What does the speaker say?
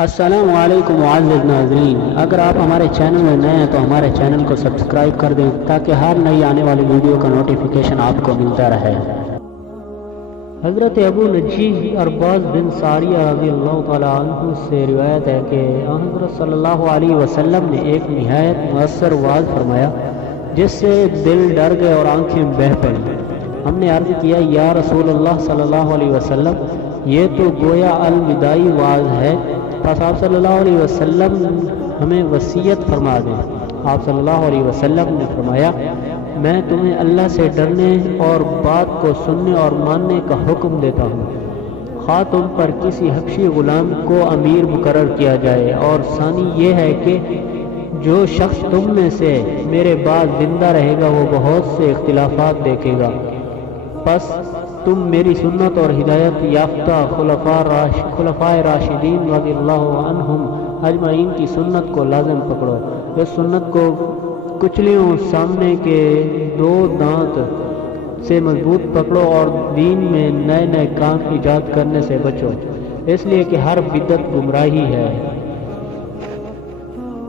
السلام علیکم معزز ناظرین، اگر آپ ہمارے چینل میں نئے ہیں تو ہمارے چینل کو سبسکرائب کر دیں تاکہ ہر نئی آنے والی ویڈیو کا نوٹیفیکیشن آپ کو ملتا رہے۔ حضرت ابو نجیح ارباز بن ساریہ رضی اللہ تعالیٰ عنہ سے روایت ہے کہ حضرت صلی اللہ علیہ وسلم نے ایک نہایت مؤثر وعظ فرمایا جس سے دل ڈر گئے اور آنکھیں بہہ پڑیں۔ ہم نے عرض کیا، یا رسول اللہ صلی اللہ علیہ وسلم، یہ تو گویا الوداعی وعظ ہے، پس آپ صلی اللہ علیہ وسلم ہمیں وصیت فرما دیں۔ آپ صلی اللہ علیہ وسلم نے فرمایا، میں تمہیں اللہ سے ڈرنے اور بات کو سننے اور ماننے کا حکم دیتا ہوں، خواہ تم پر کسی حبشی غلام کو امیر مقرر کیا جائے، اور ثانی یہ ہے کہ جو شخص تم میں سے میرے بعد زندہ رہے گا وہ بہت سے اختلافات دیکھے گا، پس تم میری سنت اور ہدایت یافتہ خلفائے راشدین رضی اللہ عنہم اجمعین کی سنت کو لازم پکڑو۔ اس سنت کو کچلیوں سامنے کے دو دانت سے مضبوط پکڑو اور دین میں نئے نئے کام ایجاد کرنے سے بچو، اس لیے کہ ہر بدعت گمراہی ہے۔